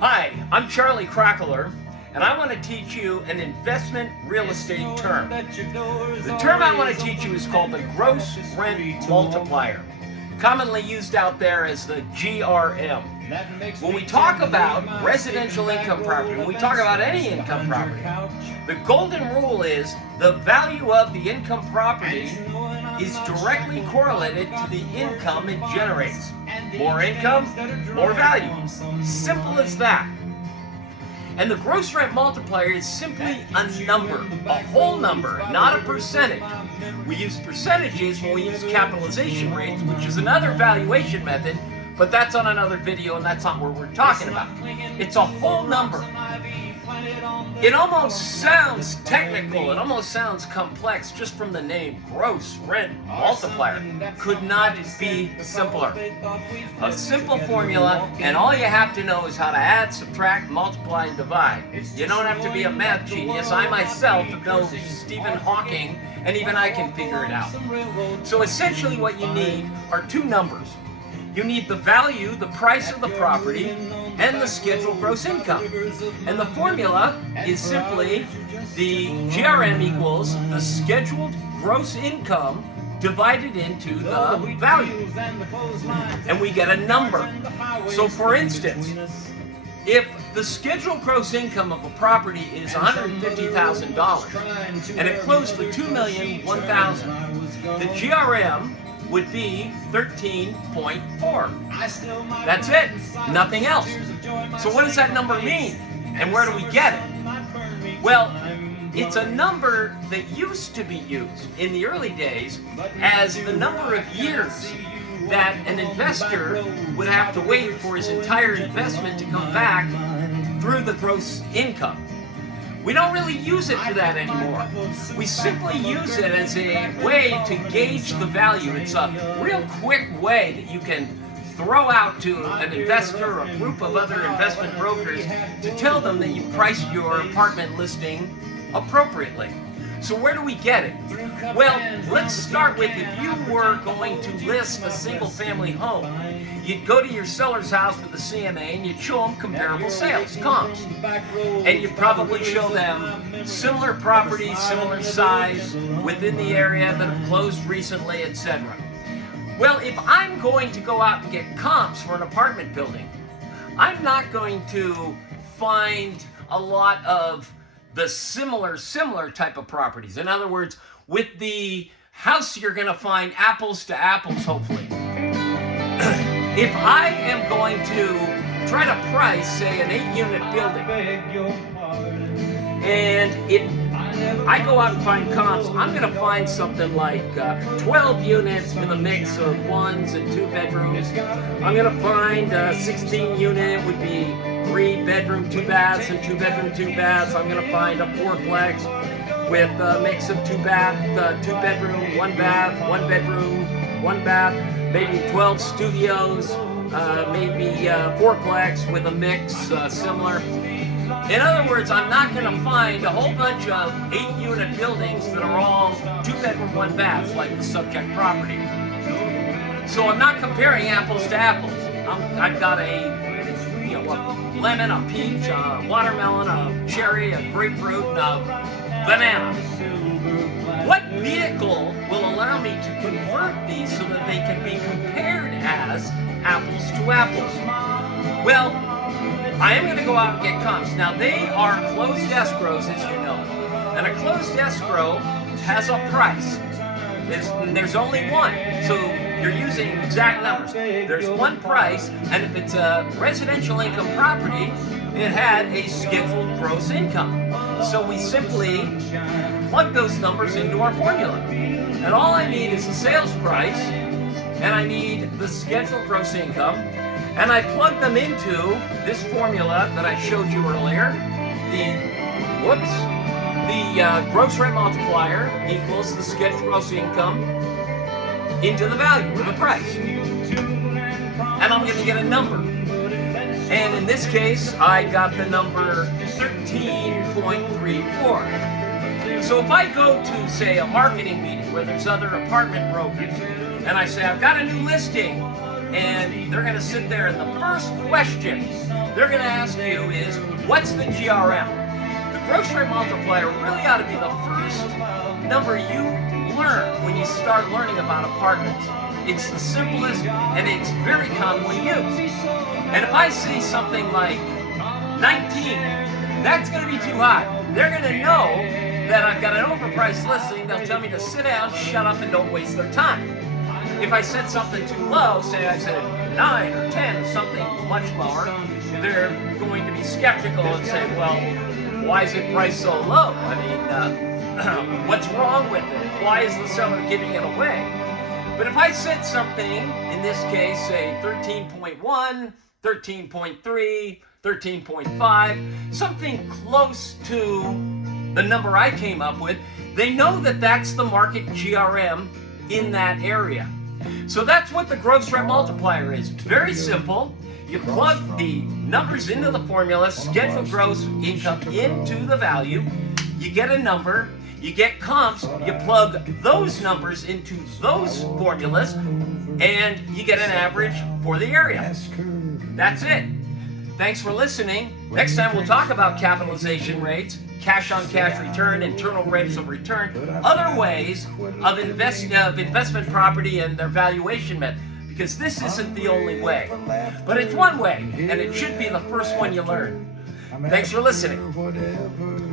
Hi, I'm Charlie Crackeler, and I want to teach you an investment real estate term. The term I want to teach you is called the Gross Rent Multiplier, commonly used out there as the GRM. When we talk about residential income property, when we talk about any income property, the golden rule is the value of the income property is directly correlated to the income it generates. More income, more value. Simple as that. And the gross rent multiplier is simply a number, a whole number, not a percentage. We use percentages when we use capitalization rates, which is another valuation method, but that's on another video and that's not what we're talking about. It's a whole number. It almost sounds technical, it almost sounds complex just from the name Gross Rent Multiplier. Could not be simpler. A simple formula, and all you have to know is how to add, subtract, multiply, and divide. You don't have to be a math genius. I myself know Stephen Hawking, and even I can figure it out. So essentially what you need are two numbers. You need the value, the price of the property, and the scheduled gross income. And the formula is simply the GRM equals the scheduled gross income divided into the value. And we get a number. So for instance, if the scheduled gross income of a property is $150,000 and it closed for $2,001,000, the GRM would be 13.4. That's it, nothing else. So what does that number mean? And where do we get it? Well, it's a number that used to be used in the early days as the number of years that an investor would have to wait for his entire investment to come back through the gross income. We don't really use it for that anymore. We simply use it as a way to gauge the value. It's a real quick way that you can throw out to an investor or a group of other investment brokers to tell them that you priced your apartment listing appropriately. So where do we get it? Well, let's start with if you were going to list a single family home. You'd go to your seller's house with the CMA and you'd show them comparable sales, comps. And you'd probably show them similar properties, similar size, within the area that have closed recently, etc. Well, if I'm going to go out and get comps for an apartment building, I'm not going to find a lot of the similar type of properties. In other words, with the house, you're going to find apples to apples, hopefully. If I am going to try to price, say, an 8-unit building, and I go out and find comps, I'm going to find something like 12 units with a mix of 1s and 2 bedrooms. I'm going to find a 16 unit would be 3 bedroom, 2 baths, and 2 bedroom, 2 baths. I'm going to find a 4-plex with a mix of 2 bedroom, 1 bath, 1 bedroom, 1 bath, maybe 12 studios, maybe 4-plex with a mix similar. In other words, I'm not going to find a whole bunch of 8-unit buildings that are all 2 bedroom, 1 baths like the subject property. So I'm not comparing apples to apples. I've got a lemon, a peach, a watermelon, a cherry, a grapefruit, a banana. What vehicle will allow me to convert these so that they can be compared as apples to apples? Well, I am going to go out and get comps. Now, they are closed escrows, as you know. And a closed escrow has a price. There's only one. So you're using exact numbers. There's one price, and if it's a residential income property, it had a scheduled gross income. So we simply plug those numbers into our formula. And all I need is the sales price, and I need the scheduled gross income, and I plug them into this formula that I showed you earlier. The gross rent multiplier equals the scheduled gross income into the value, or the price. And I'm going to get a number. And in this case, I got the number 13.34. So if I go to, say, a marketing meeting where there's other apartment brokers, and I say, I've got a new listing and they're going to sit there, and the first question they're going to ask you is, what's the GRM? The Gross Rent Multiplier really ought to be the first number you learn when you start learning about apartments. It's the simplest, and it's very commonly used. And if I see something like 19, that's going to be too high. They're going to know that I've got an overpriced listing. They'll tell me to sit down, shut up, and don't waste their time. If I said something too low, say I said 9 or 10 or something much lower, they're going to be skeptical and say, well, why is it priced so low? I mean, what's wrong with it? Why is the seller giving it away? But if I said something, in this case, say 13.1, 13.3, 13.5, something close to the number I came up with, they know that that's the market GRM in that area. So that's what the Gross Rent Multiplier is. Very simple. You plug the numbers into the formula, schedule gross income into the value, you get a number, you get comps, you plug those numbers into those formulas, and you get an average for the area. That's it. Thanks for listening. Next time we'll talk about capitalization rates, cash-on-cash return, internal rates of return, other ways of investment property and their valuation method. Because this isn't the only way. But it's one way, and it should be the first one you learn. Thanks for listening.